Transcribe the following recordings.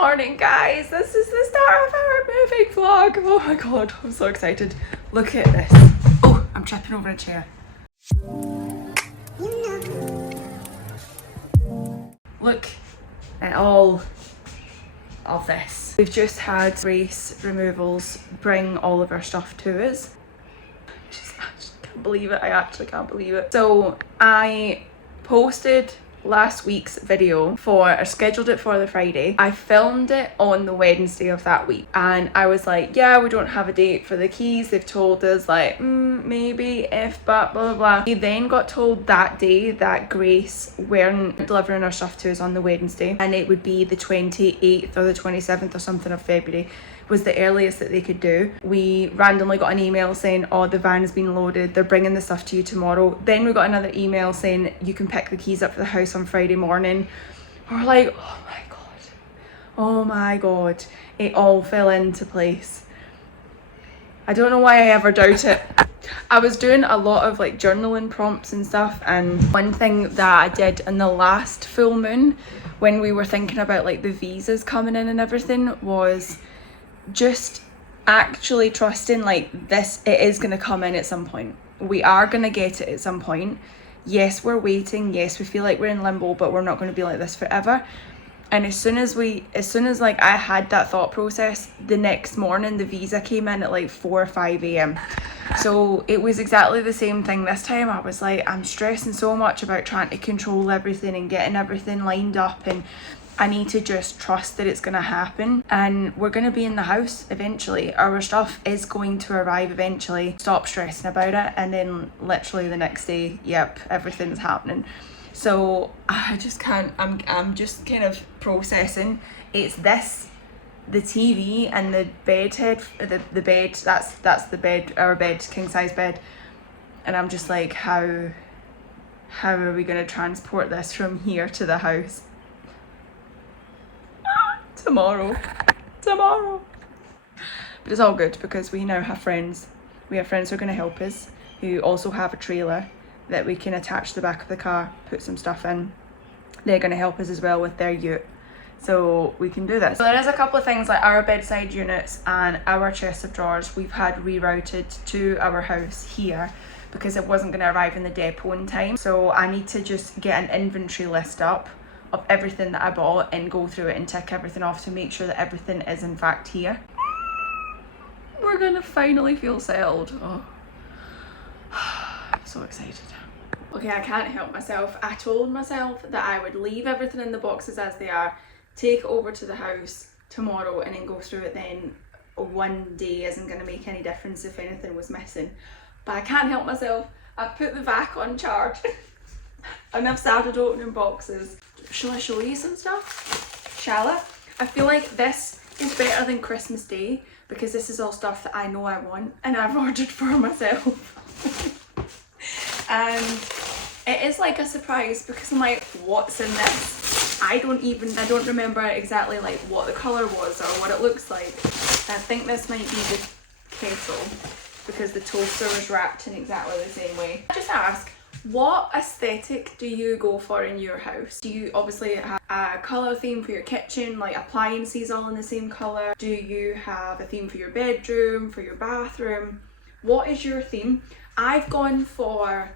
morning, guys. This is the start of our moving vlog. Oh my god, I'm so excited. Look at this. Oh, I'm tripping over a chair. Look at all of this. We've just had Grace Removals bring all of our stuff to us. I just can't believe it. I actually can't believe it. So I posted last week's video I scheduled it for the Friday. I filmed it on the Wednesday of that week and I was like, yeah, we don't have a date for the keys. They've told us like maybe if, but blah blah blah. We then got told that day that Grace weren't delivering our stuff to us on the Wednesday and it would be the 28th or the 27th or something of February was the earliest that they could do. We randomly got an email saying, oh, the van has been loaded, they're bringing the stuff to you tomorrow. Then we got another email saying you can pick the keys up for the house on Friday morning. We're like, oh my god, it all fell into place. I don't know why I ever doubt it. I was doing a lot of like journaling prompts and stuff, and one thing that I did in the last full moon when we were thinking about like the visas coming in and everything was just actually trusting like this, it is going to come in at some point. We are going to get it at some point. Yes, we're waiting. Yes, we feel like we're in limbo, but we're not going to be like this forever. And as soon as like I had that thought process, the next morning the visa came in at like 4 or 5 a.m. So it was exactly the same thing this time. I was like, I'm stressing so much about trying to control everything and getting everything lined up, and I need to just trust that it's going to happen and we're going to be in the house eventually. Our stuff is going to arrive eventually. Stop stressing about it, and then literally the next day, yep, everything's happening. So I just can't, I'm just kind of processing. It's this, the TV and the bed head, the bed, that's the bed, our bed, king size bed. And I'm just like, how are we going to transport this from here to the house? Tomorrow. But it's all good because we now have friends. We have friends who are going to help us, who also have a trailer that we can attach to the back of the car, put some stuff in. They're going to help us as well with their ute, so we can do this. So there is a couple of things like our bedside units and our chest of drawers we've had rerouted to our house here because it wasn't going to arrive in the depot in time. So I need to just get an inventory list up of everything that I bought and go through it and tick everything off to make sure that everything is in fact here. We're gonna finally feel settled. Oh, I'm so excited. Okay, I can't help myself. I told myself that I would leave everything in the boxes as they are, take it over to the house tomorrow and then go through it then. One day isn't gonna make any difference if anything was missing. But I can't help myself. I've put the vac on charge and I've started opening boxes. Shall I show you some stuff? Shall I? I feel like this is better than Christmas Day because this is all stuff that I know I want and I've ordered for myself. And it is like a surprise because I'm like, what's in this? I don't remember exactly like what the colour was or what it looks like. I think this might be the kettle because the toaster was wrapped in exactly the same way. I just ask, what aesthetic do you go for in your house? Do you obviously have a colour theme for your kitchen, like appliances all in the same colour? Do you have a theme for your bedroom, for your bathroom? What is your theme? I've gone for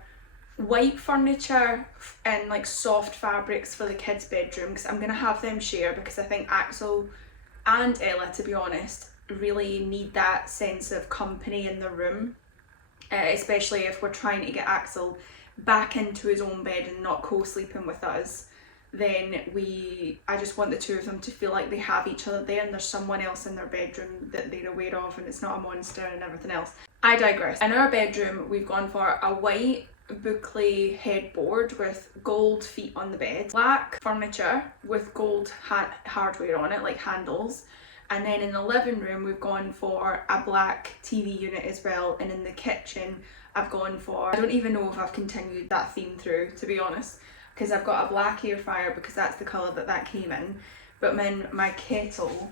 white furniture and like soft fabrics for the kids' bedroom because I'm going to have them share because I think Axel and Ella, to be honest, really need that sense of company in the room, especially if we're trying to get Axel back into his own bed and not co-sleeping with us. Then I just want the two of them to feel like they have each other there and there's someone else in their bedroom that they're aware of and it's not a monster and everything else. I digress. In our bedroom we've gone for a white boucle headboard with gold feet on the bed, black furniture with gold hardware on it, like handles, and then in the living room we've gone for a black TV unit as well, and in the kitchen I've gone for, I don't even know if I've continued that theme through, to be honest, because I've got a black air fryer because that's the colour that came in, but my kettle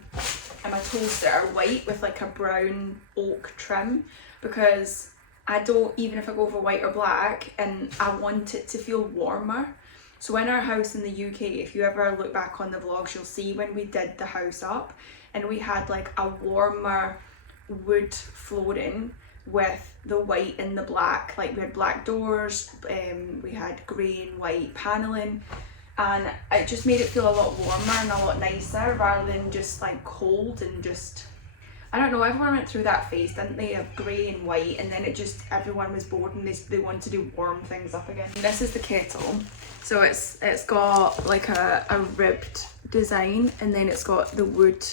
and my toaster are white with like a brown oak trim because I don't, even if I go for white or black, and I want it to feel warmer. So in our house in the UK, if you ever look back on the vlogs, you'll see when we did the house up and we had like a warmer wood flooring with the white and the black. Like we had black doors, we had grey and white paneling, and it just made it feel a lot warmer and a lot nicer rather than just like cold and just, I don't know, everyone went through that phase, didn't they, of grey and white, and then it just, everyone was bored and they wanted to do warm things up again. And this is the kettle. So it's got like a ribbed design, and then it's got the wood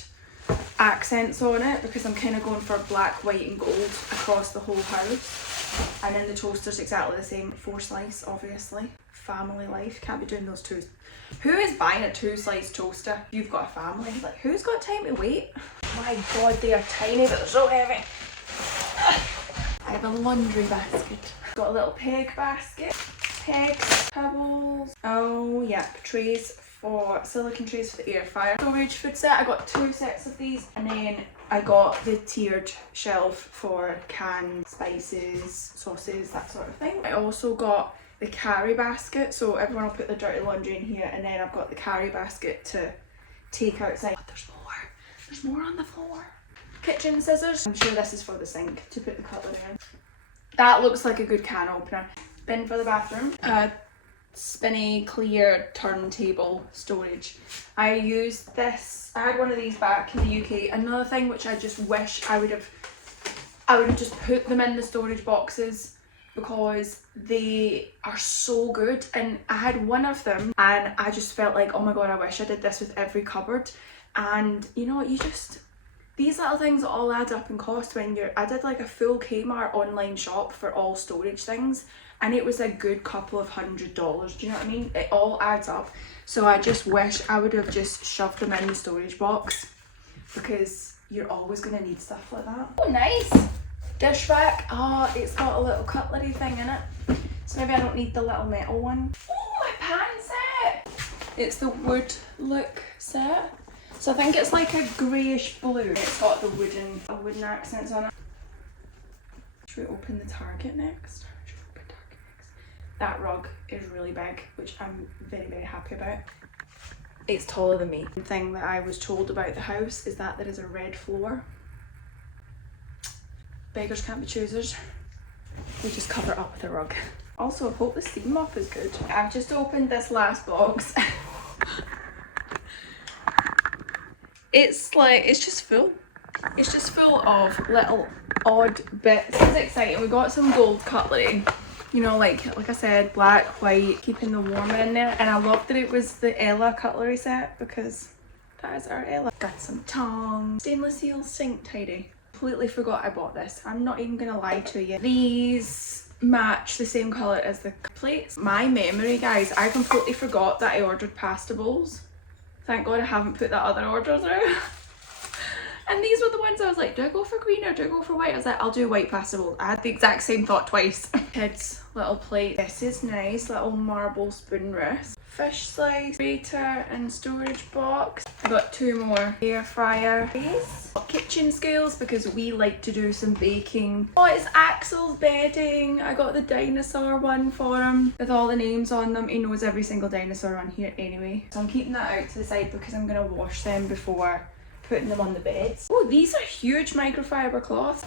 accents on it because I'm kind of going for black, white and gold across the whole house. And then the toaster's exactly the same, 4-slice obviously. Family life, can't be doing those two. Who is buying a 2-slice toaster? You've got a family, like who's got time to wait? My god, they are tiny but they're so heavy. I have a laundry basket. Got a little peg basket, pegs, pebbles. Oh yeah, trays for silicone trays for the air fryer. Storage food set, I got 2 sets of these, and then I got the tiered shelf for canned spices, sauces, that sort of thing. I also got the carry basket, so everyone will put their dirty laundry in here, and then I've got the carry basket to take outside. Oh, there's more on the floor. Kitchen scissors. I'm sure this is for the sink to put the cutlery in. That looks like a good can opener. Bin for the bathroom. Spinny clear turntable storage. I used this, I had one of these back in the UK. Another thing which I just wish I would have just put them in the storage boxes because they are so good, and I had one of them and I just felt like, oh my god, I wish I did this with every cupboard. And you know what, these little things all add up in cost when I did like a full Kmart online shop for all storage things, and it was a good couple of $100, do you know what I mean? It all adds up. So I just wish I would have just shoved them in the storage box, because you're always going to need stuff like that. Oh nice! Dish vac. Oh, it's got a little cutlery thing in it, so maybe I don't need the little metal one. Oh, my pan set! It's the wood look set. So I think it's like a greyish blue. It's got the wooden accents on it. Should we open the Target next? That rug is really big, which I'm very, very happy about. It's taller than me. The thing that I was told about the house is that there is a red floor. Beggars can't be choosers. We just cover it up with a rug. Also, I hope the steam mop is good. I've just opened this last box. It's just full. It's just full of little odd bits. This is exciting. We got some gold cutlery. You know, like I said, black, white, keeping the warmer in there. And I love that it was the Ella cutlery set because that is our Ella. Got some tongs, stainless steel sink tidy. Completely forgot I bought this. I'm not even gonna lie to you. These match the same colour as the plates. My memory, guys, I completely forgot that I ordered pasta bowls. Thank God I haven't put that other order through. And these were the ones I was like, do I go for green or do I go for white? I was like, I'll do white pasta bowl. I had the exact same thought twice. Kids, little plate. This is nice, little marble spoon rest. Fish slice, grater and storage box. I got 2 more air fryer. Kitchen scales because we like to do some baking. Oh, it's Axel's bedding. I got the dinosaur one for him with all the names on them. He knows every single dinosaur on here anyway. So I'm keeping that out to the side because I'm gonna wash them before putting them on the beds. Oh, these are huge microfiber cloths.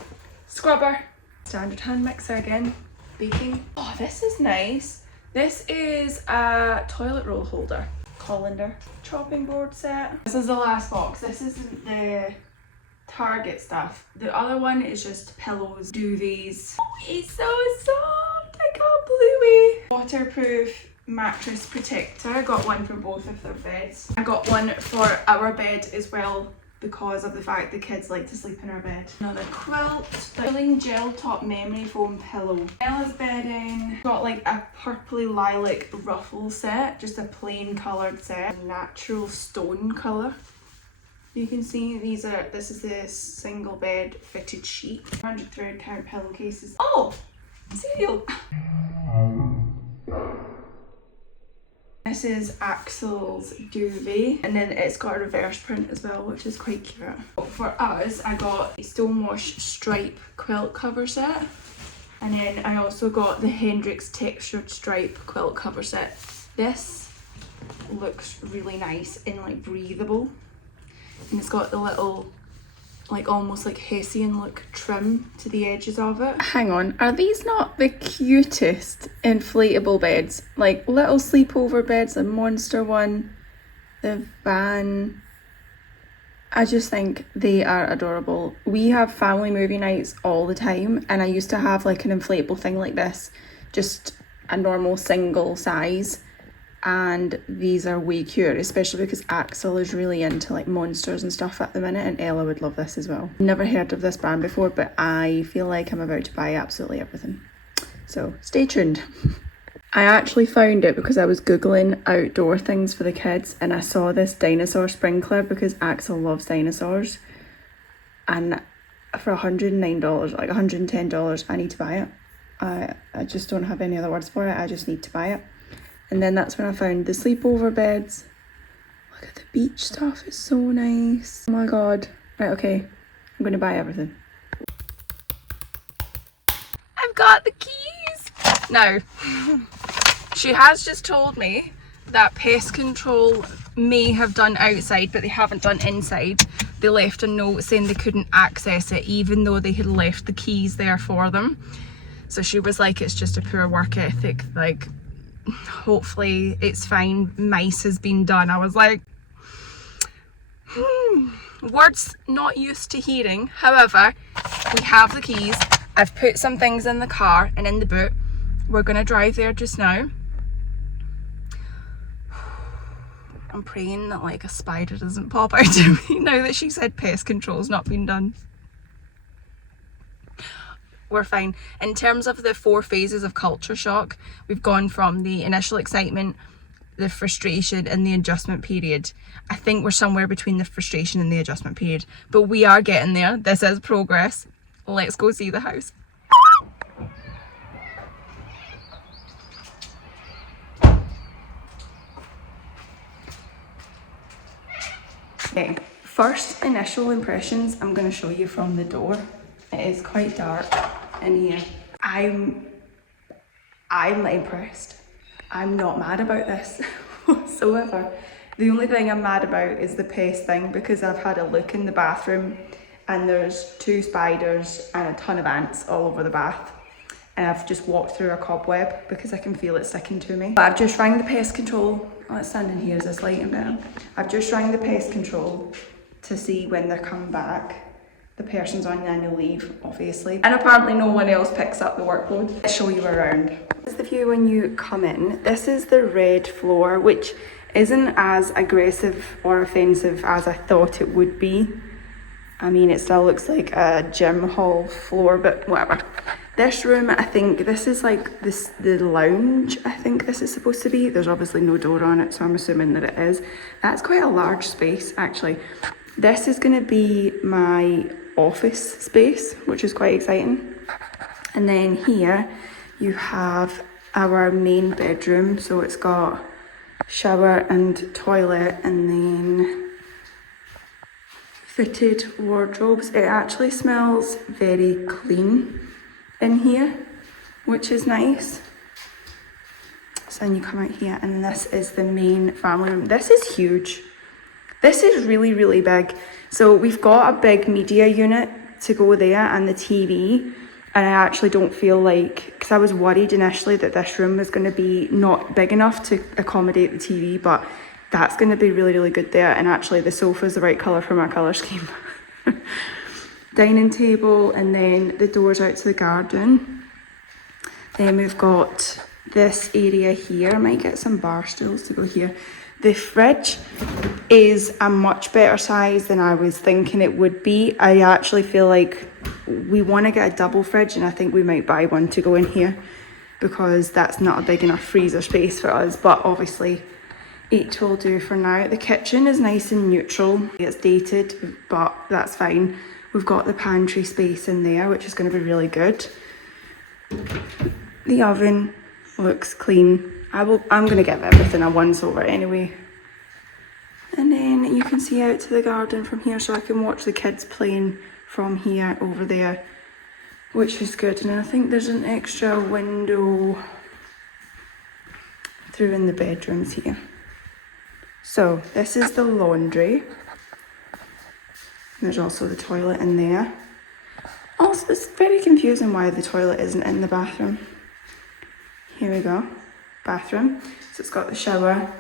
Scrubber. Standard hand mixer again. Baking. Oh, this is nice. This is a toilet roll holder. Colander. Chopping board set. This is the last box. This isn't the Target stuff. The other one is just pillows, duvets. Oh, it's so soft. I can't believe it. Waterproof mattress protector. I got one for both of their beds. I got one for our bed as well, because of the fact the kids like to sleep in our bed. Another quilt, filling gel top memory foam pillow. Ella's bedding. Got like a purpley lilac ruffle set, just a plain coloured set. Natural stone colour. You can see this is the single bed fitted sheet. 100 thread count pillowcases. Oh, cereal. This is Axel's duvet, and then it's got a reverse print as well, which is quite cute. For us, I got a stonewash stripe quilt cover set, and then I also got the Hendrix textured stripe quilt cover set. This looks really nice and like breathable. And it's got the little, like almost like Hessian look trim to the edges of it. Hang on, are these not the cutest inflatable beds? Like little sleepover beds, the Monster one, the van. I just think they are adorable. We have family movie nights all the time, and I used to have like an inflatable thing like this, just a normal single size, and these are way cute, especially because Axel is really into like monsters and stuff at the minute, and Ella would love this as well. Never heard of this brand before, but I feel like I'm about to buy absolutely everything, so stay tuned. I actually found it because I was googling outdoor things for the kids, and I saw this dinosaur sprinkler because Axel loves dinosaurs, and for $109, like $110, I need to buy it. I just don't have any other words for it. I just need to buy it. And then that's when I found the sleepover beds. Look at the beach stuff, it's so nice. Oh my god. Right, okay, I'm gonna buy everything. I've got the keys! Now, she has just told me that pest control may have done outside, but they haven't done inside. They left a note saying they couldn't access it, even though they had left the keys there for them. So she was like, it's just a poor work ethic, like, hopefully it's fine, mice has been done. I was like, words not used to hearing. However, we have the keys. I've put some things in the car and in the boot. We're gonna drive there just now. I'm praying that like a spider doesn't pop out of me now that she said pest control's not been done. We're fine. In terms of the 4 phases of culture shock, we've gone from the initial excitement, the frustration, and the adjustment period. I think we're somewhere between the frustration and the adjustment period, but we are getting there. This is progress. Let's go see the house. Okay, first initial impressions I'm going to show you from the door. It is quite dark in here. I'm impressed. I'm not mad about this whatsoever. The only thing I'm mad about is the pest thing, because I've had a look in the bathroom and there's 2 spiders and a ton of ants all over the bath. And I've just walked through a cobweb because I can feel it sticking to me. But I've just rang the pest control. Let's stand in here, is this lighting better? I've just rang the pest control to see when they're coming back. The person's on annual leave, obviously. And apparently no one else picks up the workload. Let's show you around. This is the view when you come in. This is the red floor, which isn't as aggressive or offensive as I thought it would be. I mean, it still looks like a gym hall floor, but whatever. This room, I think this is like the lounge, I think this is supposed to be. There's obviously no door on it, so I'm assuming that it is. That's quite a large space, actually. This is going to be my office space, which is quite exciting. And then here you have our main bedroom. So it's got shower and toilet, and then fitted wardrobes. It actually smells very clean in here, which is nice. So then you come out here, and this is the main family room. This is huge. This is really, really big. So we've got a big media unit to go there and the TV. And I actually don't feel like, because I was worried initially that this room was going to be not big enough to accommodate the TV, but that's going to be really, really good there. And actually the sofa is the right colour for my colour scheme. Dining table, and then the doors out to the garden. Then we've got this area here. I might get some bar stools to go here. The fridge is a much better size than I was thinking it would be. I actually feel like we want to get a double fridge, and I think we might buy one to go in here because that's not a big enough freezer space for us, but obviously each will do for now. The kitchen is nice and neutral. It's dated, but that's fine. We've got the pantry space in there, which is going to be really good. The oven looks clean. I'm going to give everything a once over anyway. And then you can see out to the garden from here, so I can watch the kids playing from here over there, which is good. And I think there's an extra window through in the bedrooms here. So this is the laundry. There's also the toilet in there. Also, it's very confusing why the toilet isn't in the bathroom. Here we go, bathroom. So it's got the shower,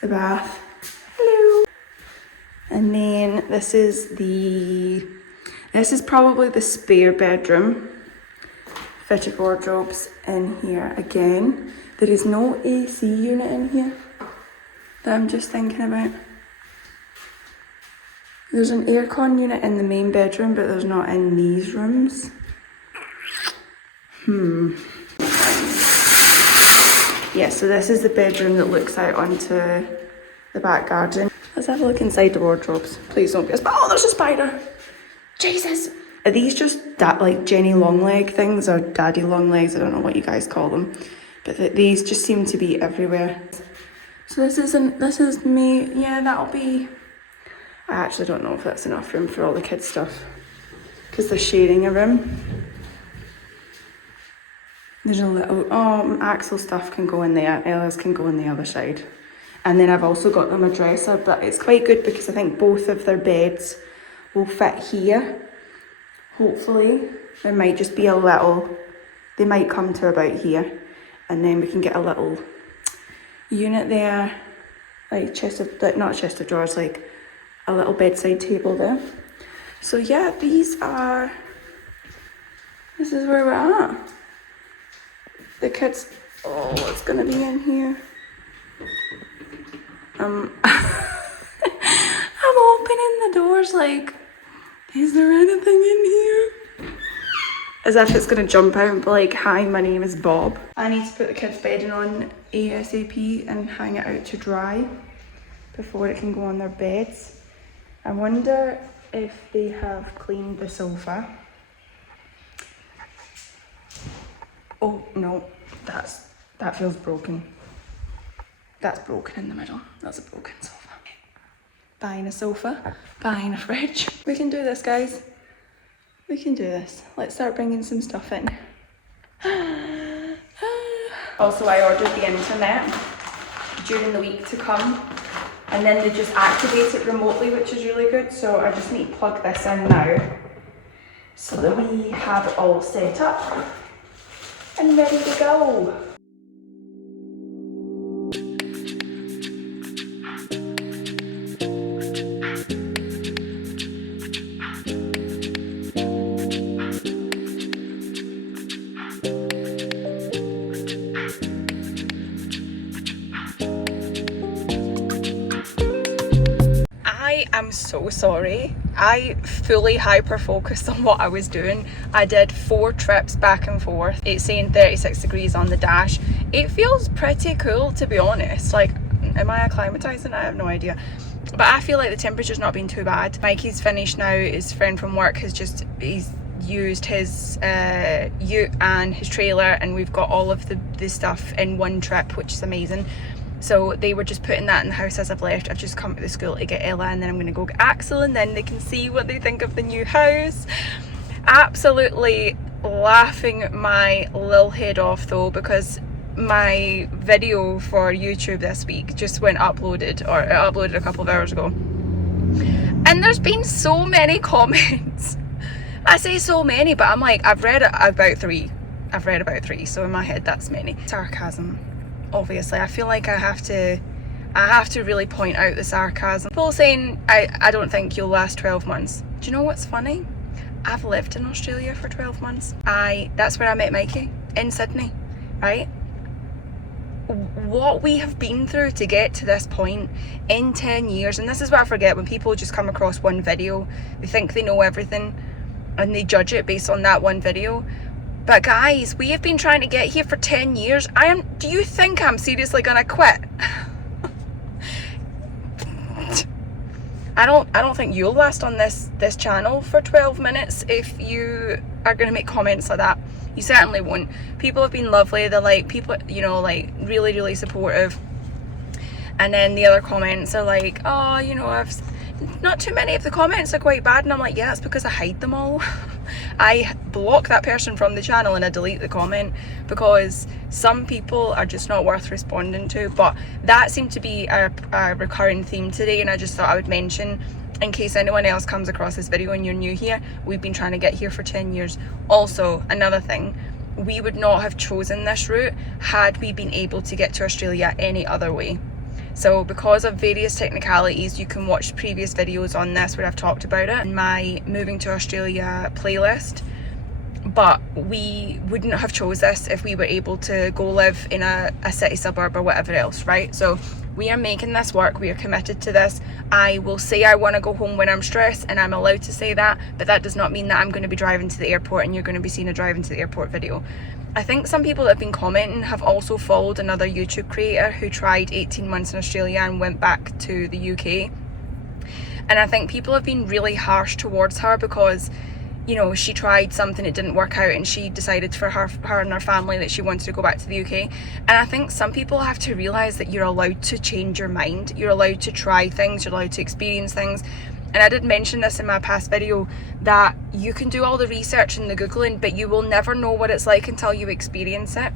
the bath. Hello. And then this is probably the spare bedroom. Fitted wardrobes in here again. There is no AC unit in here that I'm just thinking about. There's an aircon unit in the main bedroom, but there's not in these rooms. Yeah, so this is the bedroom that looks out onto the back garden. Let's have a look inside the wardrobes. Please don't be oh, there's a spider. Jesus. Are these just like Jenny Longleg things or Daddy Longlegs? I don't know what you guys call them. But these just seem to be everywhere. So this is me. Yeah, that'll be... I actually don't know if that's enough room for all the kids' stuff because they're sharing a room. There's a little, Axel stuff can go in there, Ella's can go on the other side. And then I've also got them a dresser, but it's quite good because I think both of their beds will fit here. Hopefully. There might just be a little, they might come to about here. And then we can get a little unit there, like not chest of drawers, like a little bedside table there. So yeah, this is where we're at. The kids, what's gonna be in here? I'm opening the doors like, is there anything in here? As if it's gonna jump out and be like, hi, my name is Bob. I need to put the kids' bedding on ASAP and hang it out to dry before it can go on their beds. I wonder if they have cleaned the sofa. Oh no, that feels broken. That's broken in the middle. That's a broken sofa. Buying a sofa, buying a fridge. We can do this, guys. We can do this. Let's start bringing some stuff in. Also, I ordered the internet during the week to come, and then they just activate it remotely, which is really good. So I just need to plug this in now so that we have it all set up and ready to go. I'm so sorry. I fully hyper focused on what I was doing. I did 4 trips back and forth. It's saying 36 degrees on the dash. It feels pretty cool, to be honest. Like, am I acclimatizing? I have no idea. But I feel like the temperature's not been too bad. Mikey's finished now. His friend from work he's used his ute and his trailer, and we've got all of the stuff in one trip, which is amazing. So they were just putting that in the house as I've left. I've just come to the school to get Ella, and then I'm going to go get Axel, and then they can see what they think of the new house. Absolutely laughing my little head off though, because my video for YouTube this week just went uploaded, or it uploaded a couple of hours ago. And there's been so many comments. I say so many, but I'm like, I've read about 3. So in my head that's many. Sarcasm. Obviously, I feel like I have to really point out the sarcasm. People saying, I don't think you'll last 12 months. Do you know what's funny? I've lived in Australia for 12 months. That's where I met Mikey, in Sydney, right? What we have been through to get to this point in 10 years, and this is what I forget when people just come across one video, they think they know everything and they judge it based on that one video. But guys, we have been trying to get here for 10 years. Do you think I'm seriously gonna quit? I don't think you'll last on this channel for 12 minutes if you are gonna make comments like that. You certainly won't. People have been lovely. They're like, people, you know, like really, really supportive. And then the other comments are like, oh, you know, not too many of the comments are quite bad, and I'm like, yeah, it's because I hide them all. I block that person from the channel and I delete the comment because some people are just not worth responding to. But that seemed to be a recurring theme today, and I just thought I would mention in case anyone else comes across this video and you're new here. We've been trying to get here for 10 years. Also, another thing, we would not have chosen this route had we been able to get to Australia any other way. So because of various technicalities, you can watch previous videos on this where I've talked about it in my moving to Australia playlist. But we wouldn't have chose this if we were able to go live in a city suburb or whatever else, right? So we are making this work, we are committed to this. I will say I want to go home when I'm stressed, and I'm allowed to say that, but that does not mean that I'm going to be driving to the airport and you're going to be seeing a driving to the airport video. I think some people that have been commenting have also followed another YouTube creator who tried 18 months in Australia and went back to the UK. And I think people have been really harsh towards her because, you know, she tried something, it didn't work out, and she decided for her and her family that she wanted to go back to the UK. And I think some people have to realise that you're allowed to change your mind. You're allowed to try things, you're allowed to experience things. And I did mention this in my past video, that you can do all the research and the Googling, but you will never know what it's like until you experience it.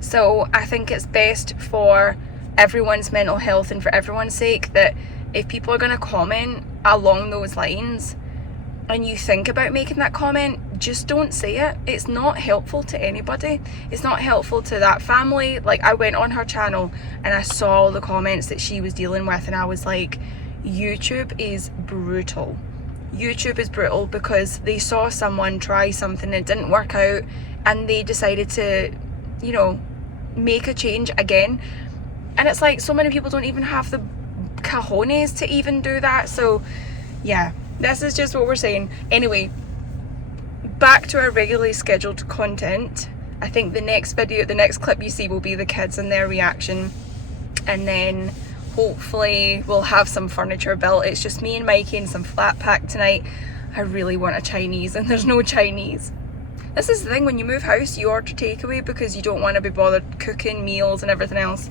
So I think it's best for everyone's mental health and for everyone's sake that if people are going to comment along those lines and you think about making that comment, just don't say it. It's not helpful to anybody. It's not helpful to that family. Like, I went on her channel and I saw all the comments that she was dealing with, and I was like, YouTube is brutal. YouTube is brutal because they saw someone try something, it didn't work out, and they decided to, you know, make a change again. And it's like, so many people don't even have the cojones to even do that. So yeah, this is just what we're saying. Anyway, back to our regularly scheduled content. I think the next video, the next clip you see will be the kids and their reaction, and then hopefully we'll have some furniture built. It's just me and Mikey and some flat pack tonight. I really want a Chinese and there's no Chinese. This is the thing, when you move house you order takeaway because you don't want to be bothered cooking meals and everything else.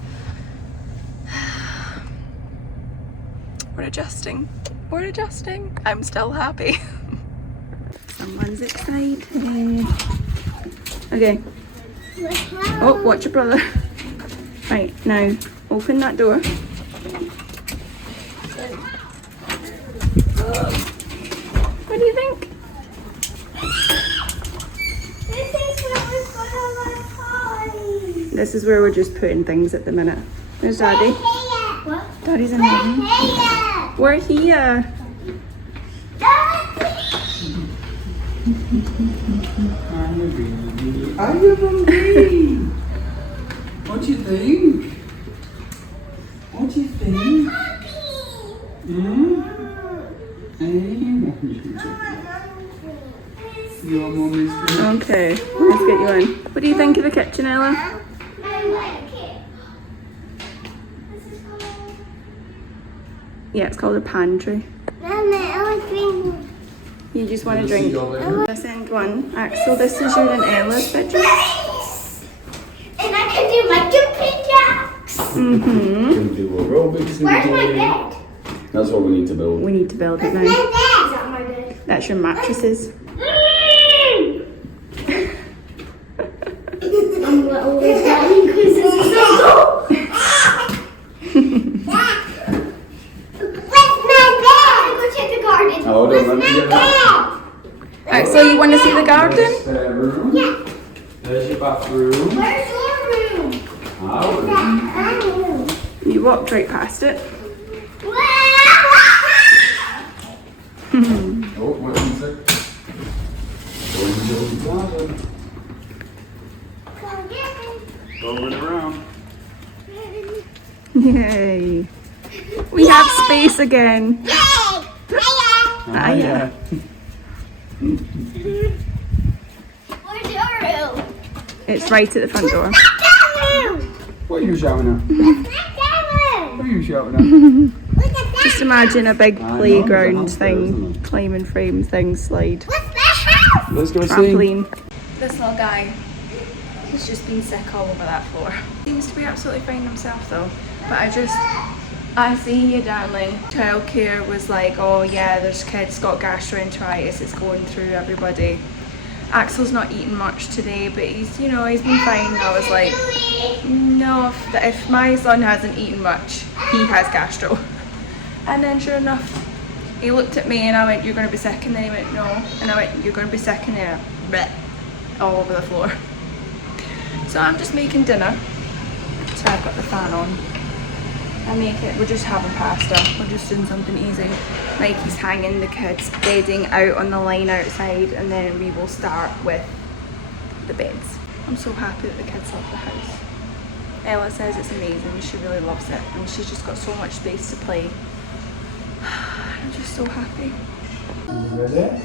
We're adjusting. I'm still happy. Someone's excited. Okay. Oh, watch your brother. Right, now open that door. What do you think? This is where we're just putting things at the minute. There's Daddy. What? Daddy's in heaven. We're here. I'm a baby. What do you think? What do you think? Your mommy's good. Okay, let's get you in. What do you think of the kitchen, Ella? I like it. This is called... Yeah, it's called a pantry. Mama, I like green. You just want to drink this end one. Axel, this is your and Ella's bedroom. Nice! And I can do my jumping jacks. Mm-hmm. Can do aerobics. Where's my bed? That's what we need to build. We need to build it That's my now. bed. Is that my bed? That's your mattresses. I'm always dying because it's so Where's my bed? Go check the garden. Oh, Where's let me my get that. bed? Axel, you want to see the garden? There's the room. Yeah. There's your bathroom. Where's your room? Our room. That room. You walked right past it. Oh, what is it? Go into the closet. Go right around. Yay. We have space again. Ah, yeah. Where's your room? It's right at the front door. That room. What are you shouting at? That room. What are you shouting at? Look at that. Just imagine a big I know, playground there's a house there, thing, isn't there? climbing frame thing, slide, What's the house? Let's go see. trampoline. This little guy has just been sick all over that floor. Seems to be absolutely fine himself though, but I just I see you, darling. Childcare was like, oh yeah, there's kids got gastroenteritis, it's going through everybody. Axel's not eating much today, but he's, you know, he's been fine. I was like, no, if my son hasn't eaten much, he has gastro. And then sure enough, he looked at me and I went, you're going to be sick, and then he went, no. And I went, you're going to be sick, and then bleh, all over the floor. So I'm just making dinner. So I've got the fan on. We're just having pasta. We're just doing something easy. Mikey's hanging the kids, bedding out on the line outside, and then we will start with the beds. I'm so happy that the kids love the house. Ella says it's amazing, she really loves it, and she's just got so much space to play. I'm just so happy. Ready?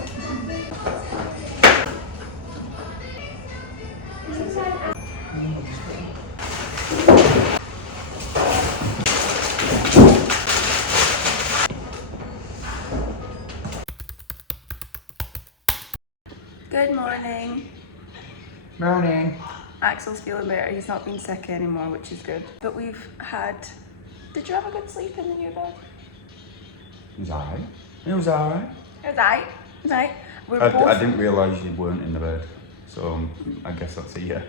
Good morning. Morning. Axel's feeling better, he's not been sick anymore, which is good. But we've had... Did you have a good sleep in the new bed? It was alright. It was alright. It was aight. It was aight. I didn't realise you weren't in the bed, so I guess that's a yeah.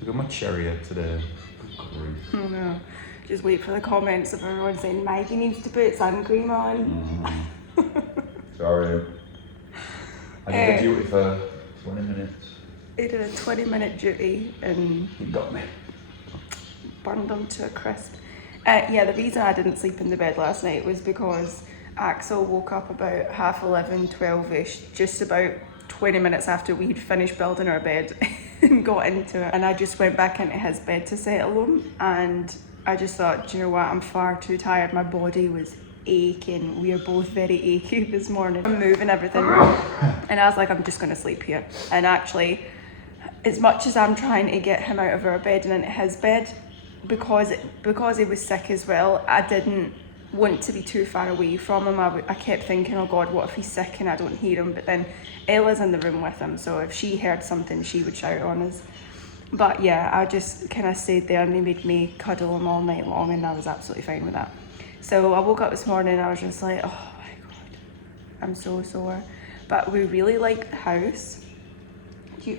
Look at my chariot today. Oh no. Just wait for the comments of everyone saying Mikey needs to put sun cream on. Sorry. I did the duty for 20 minutes. He did a 20-minute duty and You got me. burned them to a crisp. Yeah, the reason I didn't sleep in the bed last night was because Axel woke up about 11:30, 12ish, just about 20 minutes after we'd finished building our bed and got into it. And I just went back into his bed to settle him, and I just thought, do you know what, I'm far too tired. My body was aching. We are both very achy this morning. I'm moving everything and I was like, I'm just going to sleep here. And actually, as much as I'm trying to get him out of our bed and into his bed, because he was sick as well, I didn't want to be too far away from him. I kept thinking, oh God, what if he's sick and I don't hear him? But then Ella's in the room with him, so if she heard something, she would shout on us. But yeah, I just kind of stayed there and they made me cuddle him all night long, and I was absolutely fine with that. So I woke up this morning and I was just like, oh my God, I'm so sore. But we really like the house.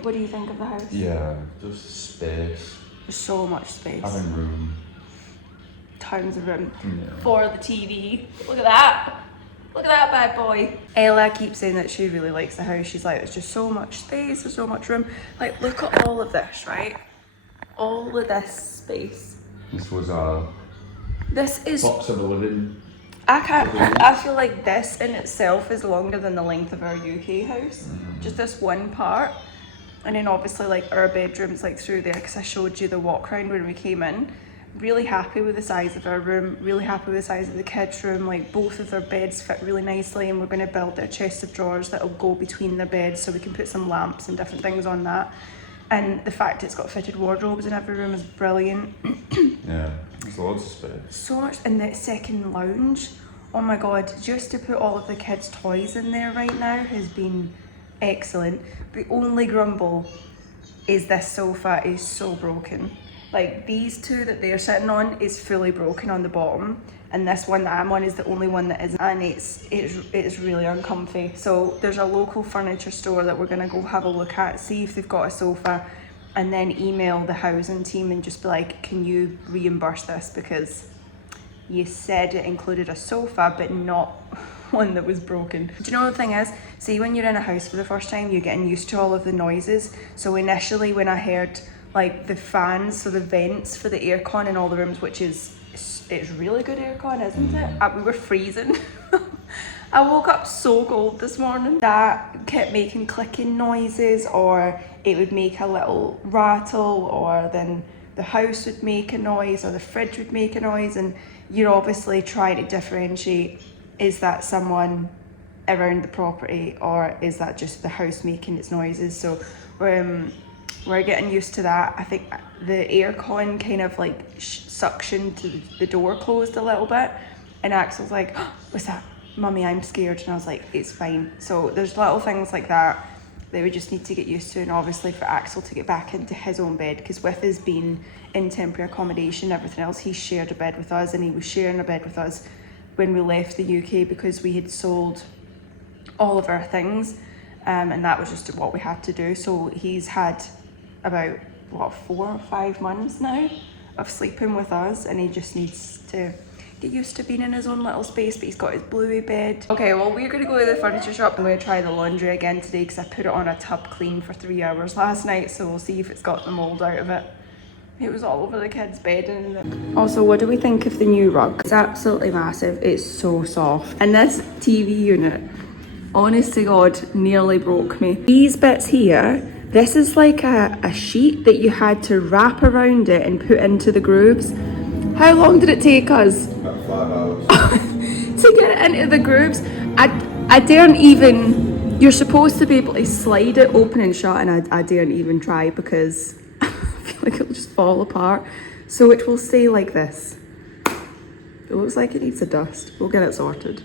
What do you think of the house? Yeah, just space. There's so much space. Having room. Tons of room Yeah. for the TV. Look at that. Look at that bad boy. Ella keeps saying that she really likes the house. She's like, there's just so much space, there's so much room. Like, look at all of this, right? All of this space. This was our This is... box of the living. I feel like this in itself is longer than the length of our UK house. Just this one part. And then obviously like our bedroom's like through there, because I showed you the walk around when we came in. Really happy with the size of our room, really happy with the size of the kids' room. Like, both of their beds fit really nicely, and we're going to build a chest of drawers that'll go between their beds so we can put some lamps and different things on that. And the fact it's got fitted wardrobes in every room is brilliant. Yeah, there's loads of space. So much. In the second lounge, oh my God, just to put all of the kids' toys in there right now has been excellent. The only grumble is this sofa is so broken. Like, these two that they're sitting on is fully broken on the bottom, and this one that I'm on is the only one that isn't, and it's really uncomfy. So there's a local furniture store that we're gonna go have a look at, see if they've got a sofa, and then email the housing team and just be like, can you reimburse this, because you said it included a sofa but not one that was broken. Do you know the thing is, see, when you're in a house for the first time, you're getting used to all of the noises. So initially when I heard like the fans, so the vents for the aircon in all the rooms, which is, it's really good aircon, isn't it? We were freezing. I woke up so cold this morning. That kept making clicking noises, or it would make a little rattle, or then the house would make a noise, or the fridge would make a noise, and you're obviously trying to differentiate, is that someone around the property, or is that just the house making its noises? So we're getting used to that. I think the aircon kind of like suctioned the door closed a little bit, and Axel's like, oh, what's that? Mummy, I'm scared. And I was like, it's fine. So there's little things like that. that we just need to get used to, and obviously for Axel to get back into his own bed, because with his being in temporary accommodation and everything else, he shared a bed with us, and he was sharing a bed with us when we left the UK because we had sold all of our things, and that was just what we had to do. So he's had about, what, 4 or 5 months now of sleeping with us, and he just needs to get used to being in his own little space, but he's got his bluey bed. Okay, well, we're gonna go to the furniture shop. I'm gonna try the laundry again today because I put it on a tub clean for 3 hours last night, so we'll see if it's got the mold out of it. It was all over the kids' bed. And also, what do we think of the new rug? It's absolutely massive. It's so soft. And this TV unit, honest to God, nearly broke me. These bits here, this is like a sheet that you had to wrap around it and put into the grooves. How long did it take us? About 5 hours. To get it into the grooves. I daren't even, you're supposed to be able to slide it open and shut, and I daren't even try because I feel like it'll just fall apart. So it will stay like this. It looks like it needs a dust. We'll get it sorted.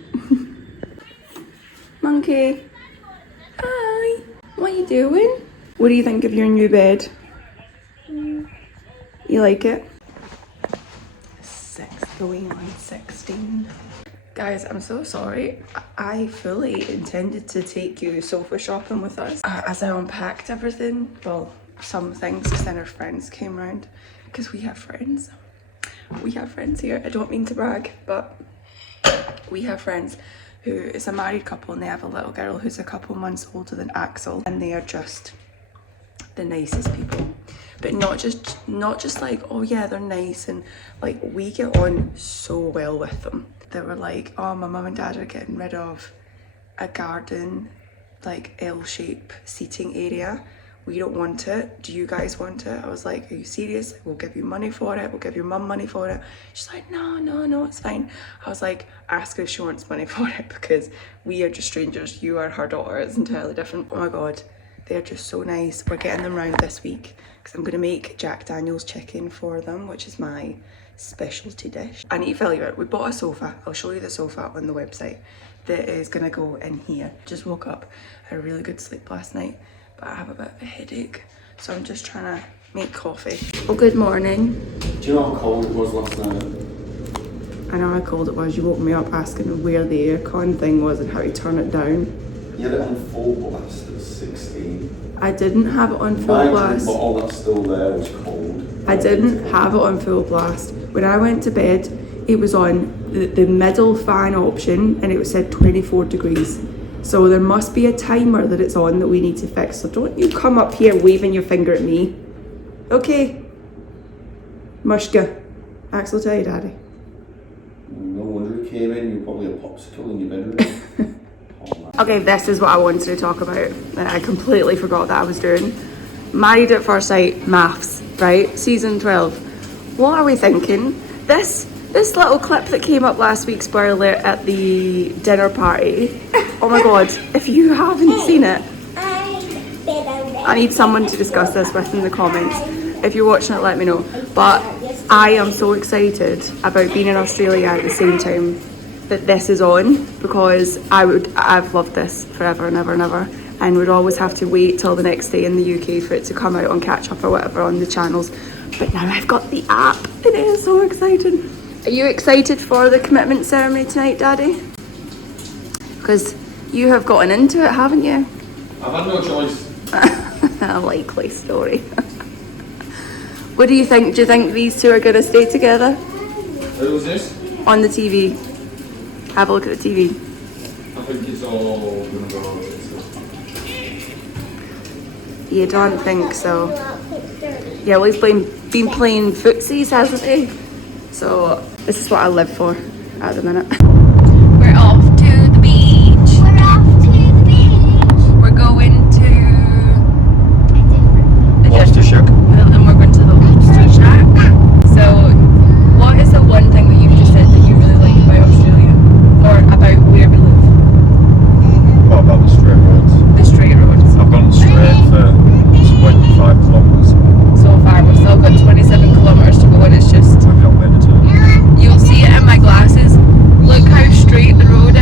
Monkey. Hi. What are you doing? What do you think of your new bed? You like it? 6 going on 16. Guys, I'm so sorry. I fully intended to take you sofa shopping with us as I unpacked everything. Well, some things, because then our friends came round. Because we have friends. We have friends here. I don't mean to brag, but we have friends who is a married couple, and they have a little girl who's a couple months older than Axel, and they are just the nicest people. But not just like, oh yeah, they're nice, and like, we get on so well with them. They were like, oh, my mum and dad are getting rid of a garden, like L-shape seating area. We don't want it. Do you guys want it? I was like, are you serious? We'll give you money for it. We'll give your mum money for it. She's like, no, it's fine. I was like, ask her if she wants money for it, because we are just strangers. You are her daughter. It's entirely different. Oh my God, they're just so nice. We're getting them round this week because I'm going to make Jack Daniel's chicken for them, which is my specialty dish. I need to tell you it. We bought a sofa. I'll show you the sofa on the website that is going to go in here. Just woke up. I had a really good sleep last night, but I have a bit of a headache, so I'm just trying to make coffee. Oh, good morning. Do you know how cold it was last night? I know how cold it was. You woke me up asking where the aircon thing was and how to turn it down. You had it on full blast at 16. I didn't have it on full blast. But all that's still there was cold. I didn't have it on full blast. When I went to bed, it was on the middle fan option, and it said 24 degrees. So there must be a timer that it's on that we need to fix. So don't you come up here waving your finger at me. Okay. Mushka. Axel, tell your daddy. No wonder he came in. You're probably a popsicle in your bedroom. Okay, this is what I wanted to talk about. I completely forgot that I was doing. Married at First Sight, MAFS, right? Season 12. What are we thinking? This little clip that came up last week, spoiler alert, at the dinner party. Oh my God, if you haven't seen it, I need someone to discuss this with in the comments. If you're watching it, let me know. But I am so excited about being in Australia at the same time that this is on, because I've loved this forever and ever and ever, and would always have to wait till the next day in the UK for it to come out on catch up or whatever on the channels. But now I've got the app. It is so exciting. Are you excited for the commitment ceremony tonight, Daddy? Because you have gotten into it, haven't you? I've had no choice. A likely story. What do you think? Do you think these two are going to stay together? Who's this? On the TV. Have a look at the TV. I think it's all going to go. You don't think so? Yeah, well, he's been playing footsies, hasn't he? So this is what I live for at the minute. We're off to the beach. We're off to the beach. We're going to Lobster Shack. and we're going to the Lobster Shack. So, what is the one thing that you've just said that you really like about Australia, or about where we live? What about the straight roads? The straight roads. I've gone straight for 25 kilometres. So far, we've still got 27 kilometres to go, and it's just. I've got way to turn. You'll see it in my glasses. Look how straight the road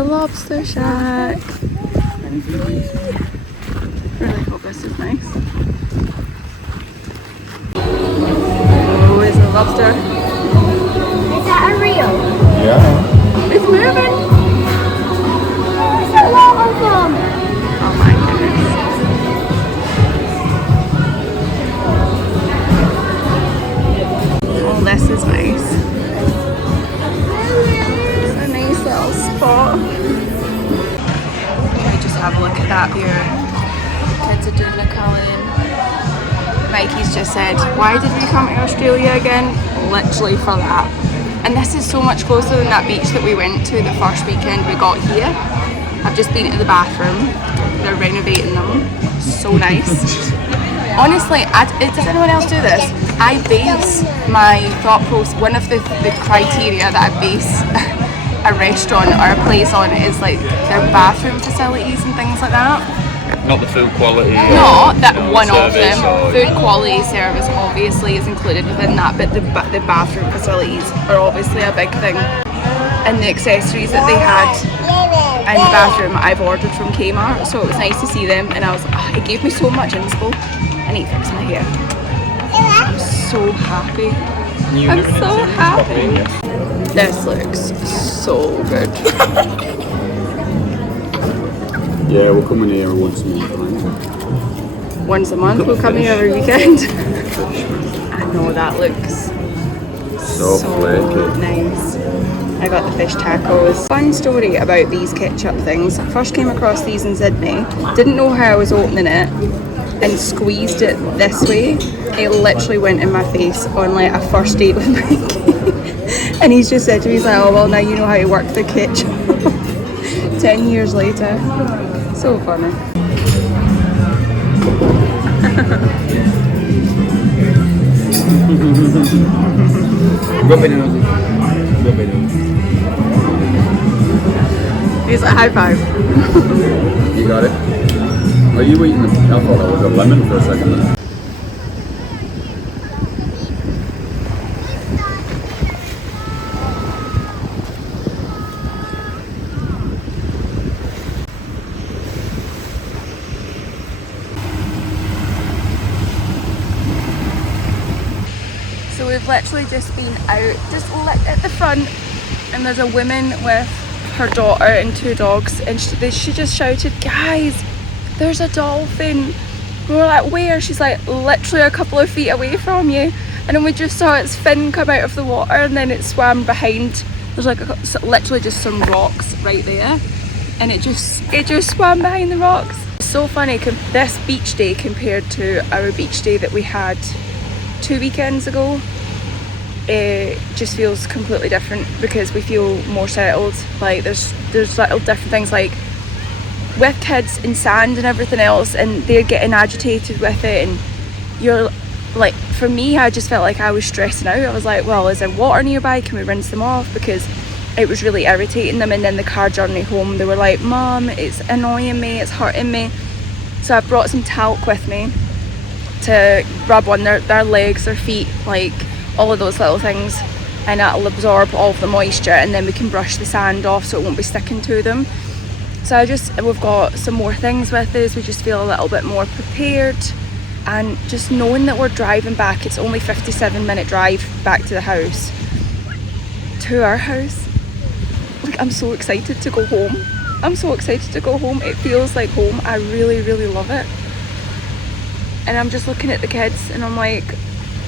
The Lobster Shack. Really hope this is nice. Oh, is a lobster? Is that a real? Yeah. It's moving! There's a lot of them. Oh my goodness. Oh, this is nice. It's a nice little spot. Can we just have a look at that view? Kids are doing the culling. Mikey's just said, why did we come to Australia again? Literally for that. And this is so much closer than that beach that we went to the first weekend we got here. I've just been to the bathroom. They're renovating them. So nice. Honestly, does anyone else do this? I base my thought process, one of the criteria that I base a restaurant or a place on is like their bathroom facilities and things like that. Not the food quality. Not that one of service them. or- Food quality service obviously is included within that, but the bathroom facilities are obviously a big thing. And the accessories that they had in the bathroom I've ordered from Kmart, so it was nice to see them, and I was it gave me so much inspo. I need to fix my hair. I'm so happy. I'm so happy. This looks so good. Yeah, we'll come in here once a month. Right? Once a month, we'll come here every weekend. I know, that looks So flaky. nice. I got the fish tacos. Fun story about these ketchup things. I first came across these in Sydney, didn't know how I was opening it, and squeezed it this way. It literally went in my face on like a first date with Mikey. And he's just said to me, he's like, oh well, now you know how to work the ketchup. 10 years later. So funny. He's like, high five. You got it? Are you eating them? I thought that was a lemon for a second. So we've literally just been out, just at the front, and there's a woman with her daughter and two dogs, and she just shouted, guys, there's a dolphin. We were like, where? She's like, literally a couple of feet away from you. And then we just saw its fin come out of the water, and then it swam behind. There's like literally just some rocks right there, and it just swam behind the rocks. It's so funny, this beach day compared to our beach day that we had 2 weekends ago, it just feels completely different because we feel more settled. Like there's little different things, like with kids and sand and everything else, and they're getting agitated with it, and you're like, for me, I just felt like I was stressing out. I was like, well, is there water nearby? Can we rinse them off? Because it was really irritating them. And then the car journey home, they were like, Mom, it's annoying me, it's hurting me. So I brought some talc with me to rub on their legs, their feet, like all of those little things, and that'll absorb all of the moisture, and then we can brush the sand off so it won't be sticking to them. So we've got some more things with us. We just feel a little bit more prepared, and just knowing that we're driving back, it's only 57-minute drive back to the house, to our house. Like, I'm so excited to go home. I'm so excited to go home. It feels like home. I really, really love it. And I'm just looking at the kids, and I'm like,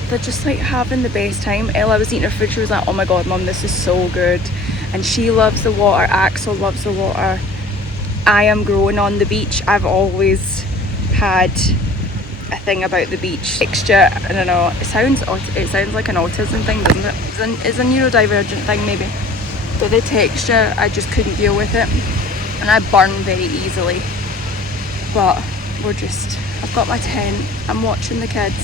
they're just like having the best time. Ella was eating her food. She was like, oh my god, Mum, this is so good. And she loves the water. Axel loves the water. I am growing on the beach. I've always had a thing about the beach texture. I don't know, it sounds like an autism thing, doesn't it? It's a neurodivergent thing maybe. But the texture, I just couldn't deal with it, and I burn very easily. But I've got my tent, I'm watching the kids.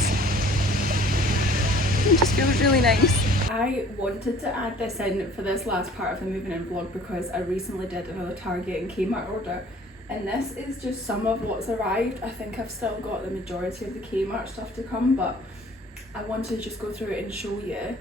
It just feels really nice. I wanted to add this in for this last part of the moving in vlog because I recently did another Target and Kmart order, and this is just some of what's arrived. I think I've still got the majority of the Kmart stuff to come, but I wanted to just go through it and show you.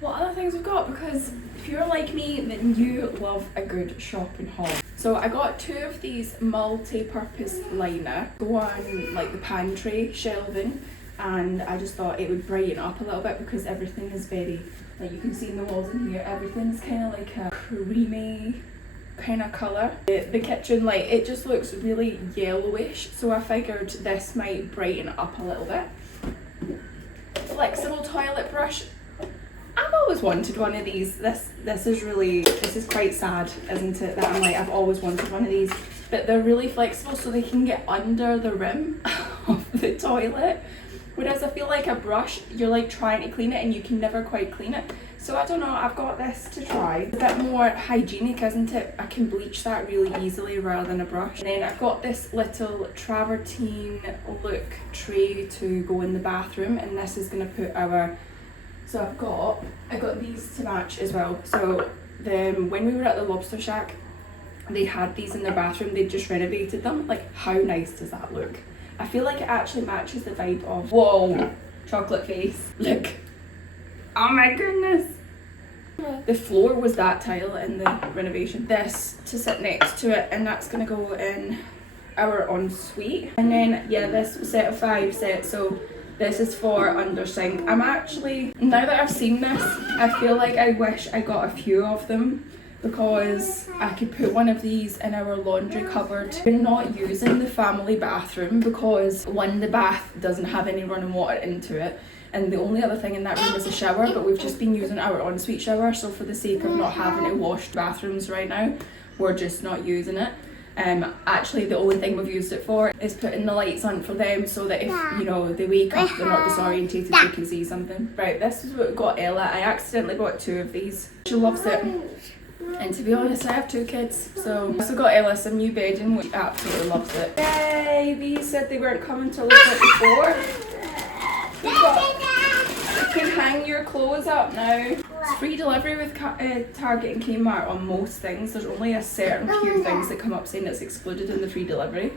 what other things we've got, because if you're like me then you love a good shopping haul. So I got 2 of these multi-purpose liner, go on like the pantry shelving, and I just thought it would brighten up a little bit because everything is very, like you can see in the walls in here, everything's kind of like a creamy kind of colour. The kitchen light, it just looks really yellowish, so I figured this might brighten it up a little bit. Flexible toilet brush. I've always wanted one of these. This is quite sad, isn't it, that I'm like, I've always wanted one of these, but they're really flexible so they can get under the rim of the toilet, whereas I feel like a brush, you're like trying to clean it and you can never quite clean it. So I don't know, I've got this to try. It's a bit more hygienic, isn't it? I can bleach that really easily rather than a brush. And then I've got this little travertine look tray to go in the bathroom, and this is going to put our, so I got these to match as well. So when we were at the Lobster Shack, they had these in their bathroom, they just renovated them. Like, how nice does that look? I feel like it actually matches the vibe of, whoa, chocolate face, look. Oh my goodness. The floor was that tile in the renovation. This to sit next to it, and that's gonna go in our ensuite. And then, yeah, this set of 5 sets, so this is for under sink. I'm actually, now that I've seen this, I feel like I wish I got a few of them, because I could put one of these in our laundry cupboard. We're not using the family bathroom because, one, the bath doesn't have any running water into it, and the only other thing in that room is a shower, but we've just been using our ensuite shower, so for the sake of not having to wash bathrooms right now, we're just not using it. Actually, the only thing we've used it for is putting the lights on for them, so that if, you know, they wake up, they're not disorientated, they can see something. Right, this is what we got Ella. I accidentally bought 2 of these. She loves it. And to be honest, I have 2 kids, so I also got Ella some new bedding, which she absolutely loves it. Yay! These said they weren't coming till the 24th. You can hang your clothes up now. It's free delivery with Target and KMart on most things. There's only a certain few things that come up saying it's excluded in the free delivery.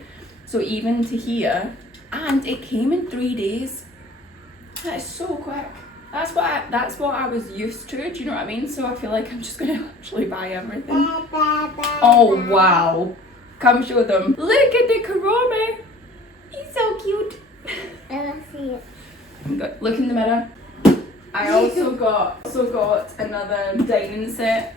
So even to here, and it came in 3 days. That is so quick. That's what I was used to, do you know what I mean? So I feel like I'm just gonna actually buy everything. Oh wow. Come show them. Look at the Kurome. He's so cute. Let's see it. Look in the mirror. I also got another dining set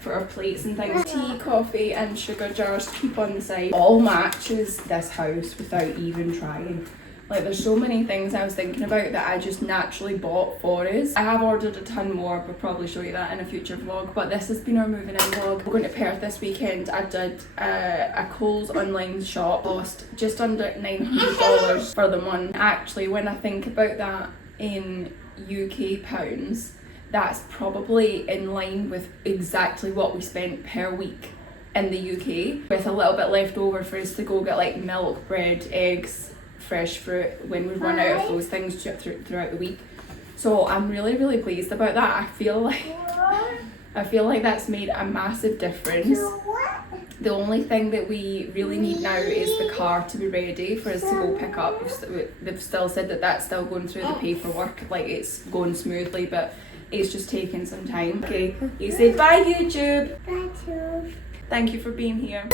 for our plates and things. Tea, coffee and sugar jars to keep on the side. All matches this house without even trying. Like, there's so many things I was thinking about that I just naturally bought for us. I have ordered a ton more, but probably show you that in a future vlog. But this has been our moving in vlog. We're going to Perth this weekend. I did a Coles online shop, lost just under $900 for the month. Actually, when I think about that in UK pounds, that's probably in line with exactly what we spent per week in the UK, with a little bit left over for us to go get like milk, bread, eggs, fresh fruit when we run out of those things throughout the week. So I'm really, really pleased about that. I feel like that's made a massive difference. The only thing that we really need now is the car to be ready for us to go pick up. They've still said that that's still going through the paperwork, like it's going smoothly, but it's just taking some time. Okay, you say bye YouTube. Bye, YouTube. Thank you for being here.